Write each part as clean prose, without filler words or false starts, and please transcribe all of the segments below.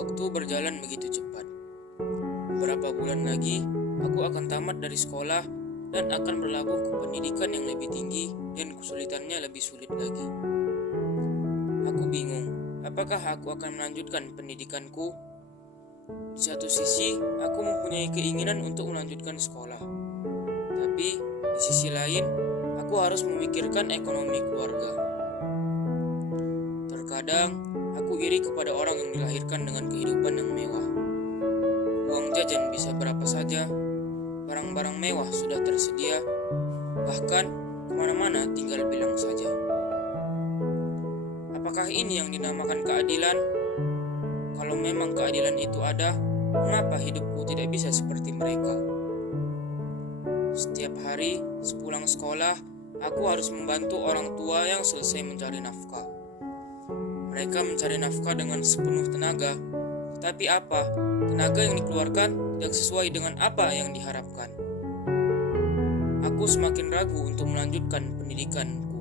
Waktu berjalan begitu cepat. Beberapa bulan lagi, aku akan tamat dari sekolah dan akan berlabuh ke pendidikan yang lebih tinggi dan kesulitannya lebih sulit lagi. Aku bingung, apakah aku akan melanjutkan pendidikanku? Di satu sisi, aku mempunyai keinginan untuk melanjutkan sekolah. Tapi, di sisi lain, aku harus memikirkan ekonomi keluarga. Terkadang, aku iri kepada orang yang dilahirkan dengan kehidupan yang mewah. Uang jajan bisa berapa saja, barang-barang mewah sudah tersedia, bahkan kemana-mana tinggal bilang saja. Apakah ini yang dinamakan keadilan? Kalau memang keadilan itu ada, mengapa hidupku tidak bisa seperti mereka? Setiap hari, sepulang sekolah, aku harus membantu orang tua yang selesai mencari nafkah. Mereka mencari nafkah dengan sepenuh tenaga, tetapi apa? Tenaga yang dikeluarkan tidak sesuai dengan apa yang diharapkan. Aku semakin ragu untuk melanjutkan pendidikanku.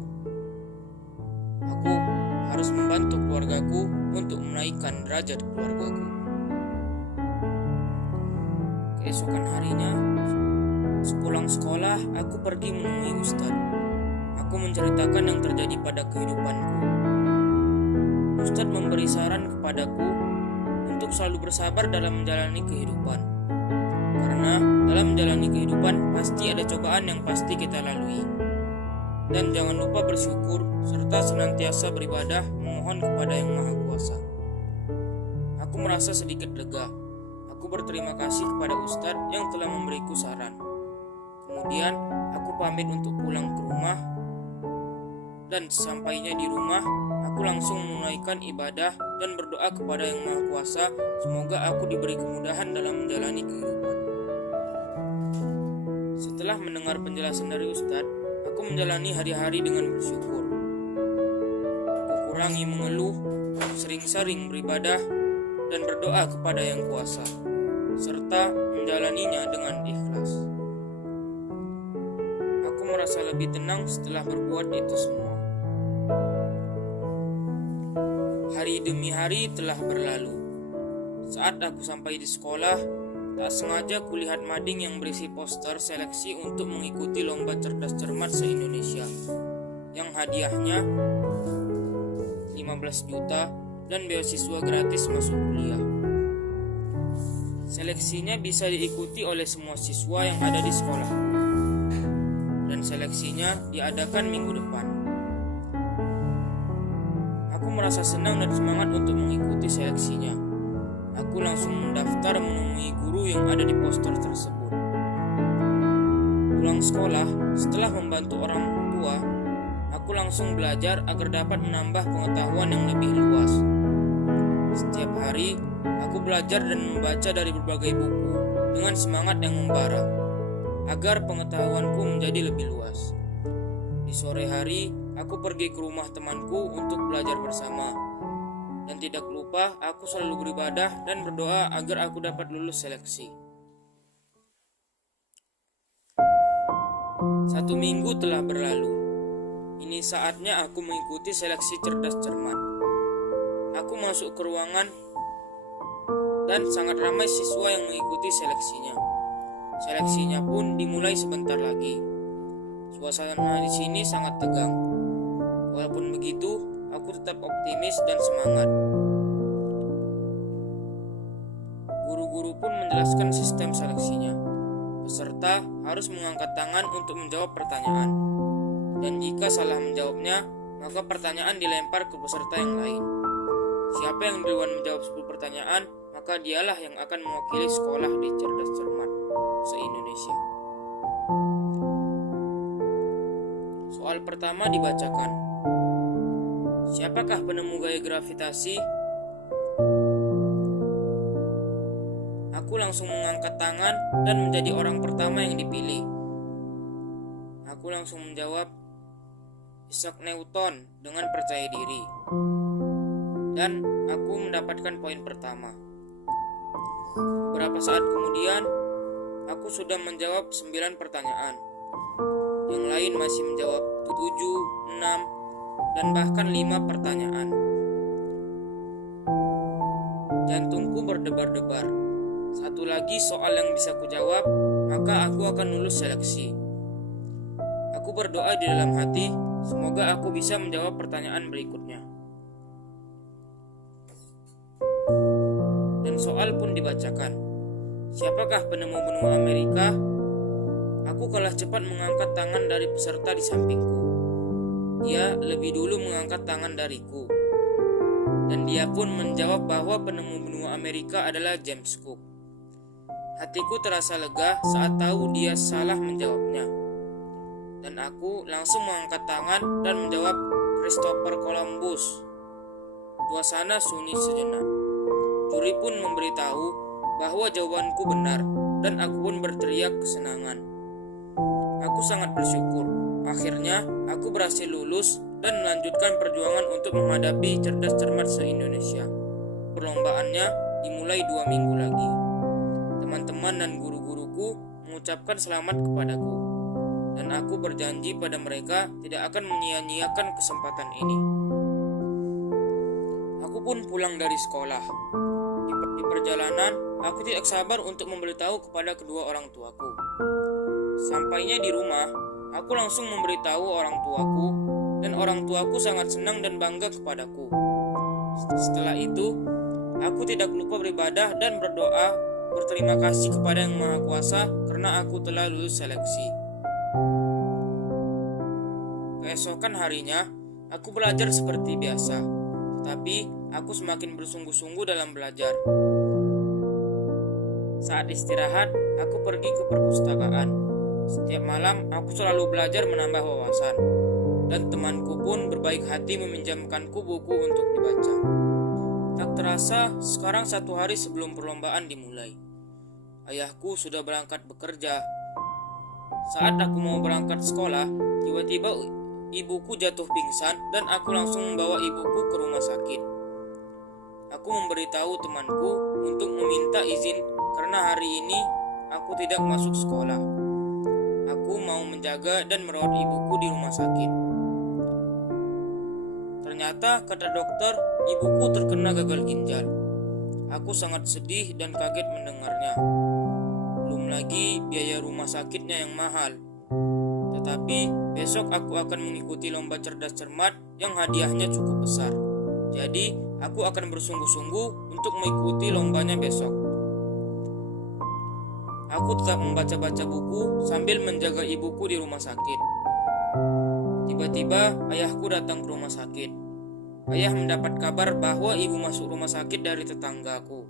Aku harus membantu keluargaku untuk menaikkan derajat keluargaku. Keesokan harinya, sepulang sekolah, aku pergi menemui Ustadz. Aku menceritakan yang terjadi pada kehidupanku. Ustadz memberi saran kepadaku untuk selalu bersabar dalam menjalani kehidupan. Karena dalam menjalani kehidupan pasti ada cobaan yang pasti kita lalui. Dan jangan lupa bersyukur serta senantiasa beribadah memohon kepada Yang Maha Kuasa. Aku merasa sedikit lega. Aku berterima kasih kepada Ustadz yang telah memberiku saran. Kemudian aku pamit untuk pulang ke rumah. Dan sesampainya di rumah, aku langsung menunaikan ibadah dan berdoa kepada Yang Maha Kuasa. Semoga aku diberi kemudahan dalam menjalani kehidupan. Setelah mendengar penjelasan dari Ustadz, aku menjalani hari-hari dengan bersyukur. Aku kurangi mengeluh, sering-sering beribadah, dan berdoa kepada Yang Kuasa, serta menjalaninya dengan ikhlas. Aku merasa lebih tenang setelah berbuat itu semua. Hari demi hari telah berlalu. Saat aku sampai di sekolah, tak sengaja kulihat mading yang berisi poster seleksi untuk mengikuti lomba cerdas cermat se-Indonesia, yang hadiahnya 15 juta dan beasiswa gratis masuk kuliah. Seleksinya bisa diikuti oleh semua siswa yang ada di sekolah, dan seleksinya diadakan minggu depan. Aku merasa senang dan semangat untuk mengikuti seleksinya. Aku langsung mendaftar menemui guru yang ada di poster tersebut. Pulang sekolah, setelah membantu orang tua, aku langsung belajar agar dapat menambah pengetahuan yang lebih luas. Setiap hari, aku belajar dan membaca dari berbagai buku dengan semangat yang membara, agar pengetahuanku menjadi lebih luas. Di sore hari, aku pergi ke rumah temanku untuk belajar bersama. Dan tidak lupa, aku selalu beribadah dan berdoa agar aku dapat lulus seleksi. 1 minggu telah berlalu. Ini saatnya aku mengikuti seleksi cerdas cermat. Aku masuk ke ruangan dan sangat ramai siswa yang mengikuti seleksinya. Seleksinya pun dimulai sebentar lagi. Suasana di sini sangat tegang. Walaupun begitu, aku tetap optimis dan semangat. Guru-guru pun menjelaskan sistem seleksinya. Peserta harus mengangkat tangan untuk menjawab pertanyaan. Dan jika salah menjawabnya, maka pertanyaan dilempar ke peserta yang lain. Siapa yang duluan menjawab 10 pertanyaan, maka dialah yang akan mewakili sekolah di cerdas cermat se-Indonesia. Soal pertama dibacakan. Siapakah penemu gaya gravitasi? Aku langsung mengangkat tangan dan menjadi orang pertama yang dipilih. Aku langsung menjawab, Isaac Newton, dengan percaya diri. Dan aku mendapatkan poin pertama. Beberapa saat kemudian, aku sudah menjawab 9 pertanyaan. Yang lain masih menjawab 7, 6, dan bahkan 5 pertanyaan. Jantungku berdebar-debar. Satu lagi soal yang bisa kujawab, maka aku akan lulus seleksi. Aku berdoa di dalam hati, semoga aku bisa menjawab pertanyaan berikutnya. Dan soal pun dibacakan. Siapakah penemu benua Amerika? Aku kalah cepat mengangkat tangan dari peserta di sampingku. Dia lebih dulu mengangkat tangan dariku. Dan dia pun menjawab bahwa penemu benua Amerika adalah James Cook. Hatiku terasa lega saat tahu dia salah menjawabnya. Dan aku langsung mengangkat tangan dan menjawab Christopher Columbus. Suasana sunyi sejenak. Juri pun memberitahu bahwa jawabanku benar dan aku pun berteriak kesenangan. Aku sangat bersyukur. Akhirnya aku berhasil lulus dan melanjutkan perjuangan untuk menghadapi cerdas cermat se-Indonesia. Perlombaannya dimulai 2 minggu lagi. Teman-teman dan guru-guruku mengucapkan selamat kepadaku. Dan aku berjanji pada mereka tidak akan menyia-nyiakan kesempatan ini. Aku pun pulang dari sekolah. Di perjalanan, aku tidak sabar untuk memberitahu kepada kedua orang tuaku. Sampainya di rumah, aku langsung memberitahu orang tuaku, dan orang tuaku sangat senang dan bangga kepadaku. Setelah itu, aku tidak lupa beribadah dan berdoa berterima kasih kepada Yang Maha Kuasa karena aku telah lulus seleksi. Keesokan harinya, aku belajar seperti biasa, tetapi aku semakin bersungguh-sungguh dalam belajar. Saat istirahat, aku pergi ke perpustakaan. Setiap malam, aku selalu belajar menambah wawasan, dan temanku pun berbaik hati meminjamkanku buku untuk dibaca. Tak terasa, sekarang 1 hari sebelum perlombaan dimulai. Ayahku sudah berangkat bekerja. Saat aku mau berangkat sekolah, tiba-tiba ibuku jatuh pingsan dan aku langsung membawa ibuku ke rumah sakit. Aku memberitahu temanku untuk meminta izin karena hari ini aku tidak masuk sekolah. Aku mau menjaga dan merawat ibuku di rumah sakit. Ternyata kata dokter, ibuku terkena gagal ginjal. Aku sangat sedih dan kaget mendengarnya. Belum lagi biaya rumah sakitnya yang mahal. Tetapi besok aku akan mengikuti lomba cerdas cermat yang hadiahnya cukup besar. Jadi aku akan bersungguh-sungguh untuk mengikuti lombanya besok. Aku tetap membaca-baca buku sambil menjaga ibuku di rumah sakit. Tiba-tiba ayahku datang ke rumah sakit. Ayah mendapat kabar bahwa ibu masuk rumah sakit dari tetanggaku.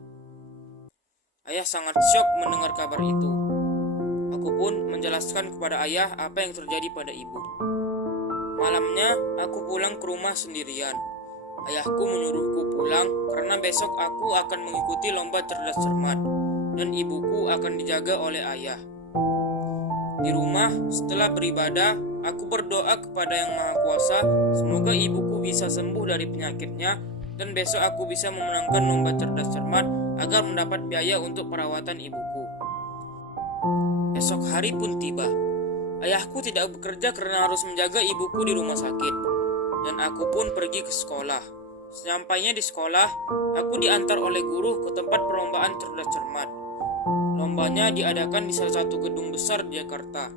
Ayah sangat syok mendengar kabar itu. Aku pun menjelaskan kepada ayah apa yang terjadi pada ibu. Malamnya, aku pulang ke rumah sendirian. Ayahku menyuruhku pulang karena besok aku akan mengikuti lomba cerdas cermat dan ibuku akan dijaga oleh ayah. Di rumah, setelah beribadah, aku berdoa kepada Yang Maha Kuasa semoga ibuku bisa sembuh dari penyakitnya dan besok aku bisa memenangkan lomba cerdas cermat agar mendapat biaya untuk perawatan ibuku. Esok hari pun tiba. Ayahku tidak bekerja karena harus menjaga ibuku di rumah sakit. Dan aku pun pergi ke sekolah. Sesampainya di sekolah, aku diantar oleh guru ke tempat perlombaan cerdas cermat. Lombanya diadakan di salah satu gedung besar di Jakarta.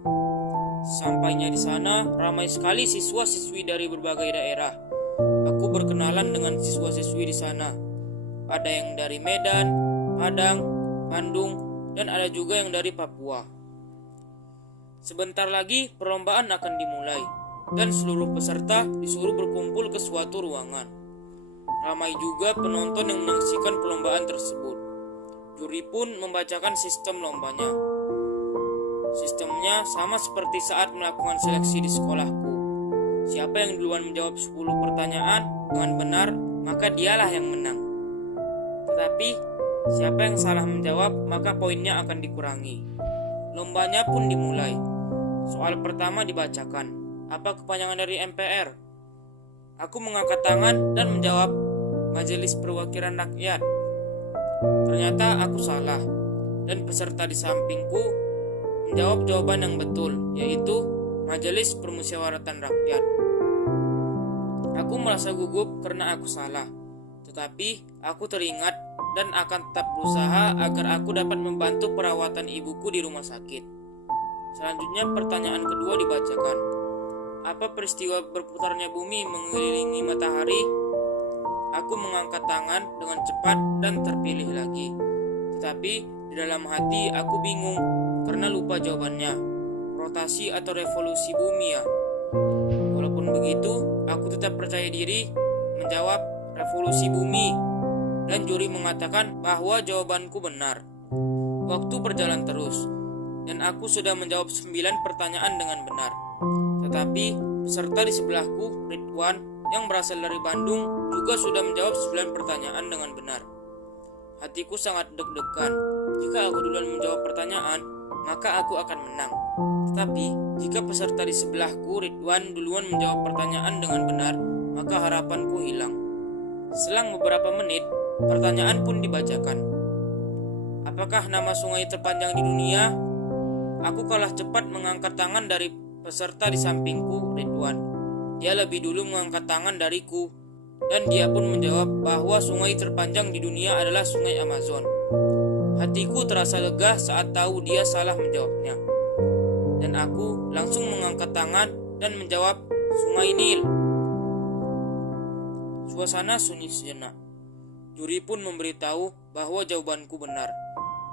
Sampainya di sana, ramai sekali siswa-siswi dari berbagai daerah. Aku berkenalan dengan siswa-siswi di sana. Ada yang dari Medan, Padang, Bandung, dan ada juga yang dari Papua. Sebentar lagi perlombaan akan dimulai dan seluruh peserta disuruh berkumpul ke suatu ruangan. Ramai juga penonton yang menyaksikan perlombaan tersebut. Juri pun membacakan sistem lombanya. Sistemnya sama seperti saat melakukan seleksi di sekolahku. Siapa yang duluan menjawab 10 pertanyaan dengan benar, maka dialah yang menang. Tetapi siapa yang salah menjawab, maka poinnya akan dikurangi. Lombanya pun dimulai. Soal pertama dibacakan. Apa kepanjangan dari MPR? Aku mengangkat tangan dan menjawab Majelis Perwakilan Rakyat. Ternyata aku salah, dan peserta di sampingku menjawab jawaban yang betul, yaitu Majelis Permusyawaratan Rakyat. Aku merasa gugup karena aku salah, tetapi aku teringat dan akan tetap berusaha agar aku dapat membantu perawatan ibuku di rumah sakit. Selanjutnya pertanyaan kedua dibacakan. Apa peristiwa berputarnya bumi mengelilingi matahari? Aku mengangkat tangan dengan cepat dan terpilih lagi. Tetapi di dalam hati aku bingung karena lupa jawabannya. Rotasi atau revolusi bumi ya? Walaupun begitu, aku tetap percaya diri menjawab revolusi bumi. Dan juri mengatakan bahwa jawabanku benar. Waktu berjalan terus, dan aku sudah menjawab 9 pertanyaan dengan benar. Tetapi peserta di sebelahku, Ridwan, yang berasal dari Bandung, juga sudah menjawab 9 pertanyaan dengan benar. Hatiku sangat deg-degan. Jika aku duluan menjawab pertanyaan, maka aku akan menang. Tetapi jika peserta di sebelahku, Ridwan, duluan menjawab pertanyaan dengan benar, maka harapanku hilang. Selang beberapa menit, pertanyaan pun dibacakan. Apakah nama sungai terpanjang di dunia? Aku kalah cepat mengangkat tangan dari peserta di sampingku, Ridwan. Dia lebih dulu mengangkat tangan dariku, dan dia pun menjawab bahwa sungai terpanjang di dunia adalah sungai Amazon. Hatiku terasa lega saat tahu dia salah menjawabnya. Dan aku langsung mengangkat tangan dan menjawab sungai Nil. Suasana sunyi sejenak. Juri pun memberitahu bahwa jawabanku benar.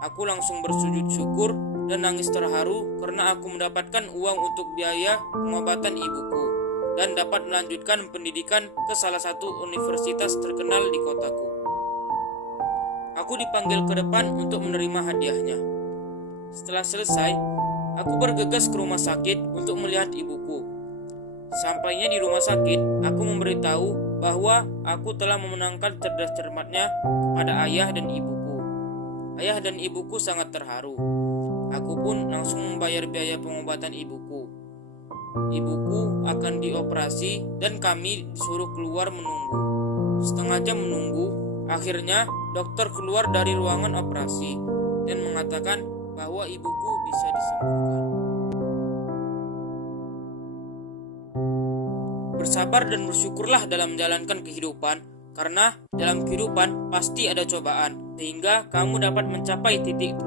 Aku langsung bersujud syukur dan nangis terharu karena aku mendapatkan uang untuk biaya pengobatan ibuku dan dapat melanjutkan pendidikan ke salah satu universitas terkenal di kotaku. Aku dipanggil ke depan untuk menerima hadiahnya. Setelah selesai, aku bergegas ke rumah sakit untuk melihat ibuku. Sampainya di rumah sakit, aku memberitahu bahwa aku telah memenangkan cerdas cermatnya kepada ayah dan ibuku. Ayah dan ibuku sangat terharu. Aku pun langsung membayar biaya pengobatan ibuku. Ibuku akan dioperasi dan kami disuruh keluar menunggu. Setengah jam menunggu, akhirnya dokter keluar dari ruangan operasi dan mengatakan bahwa ibuku bisa disembuhkan. Bersabar dan bersyukurlah dalam menjalankan kehidupan, karena dalam kehidupan pasti ada cobaan, sehingga kamu dapat mencapai titik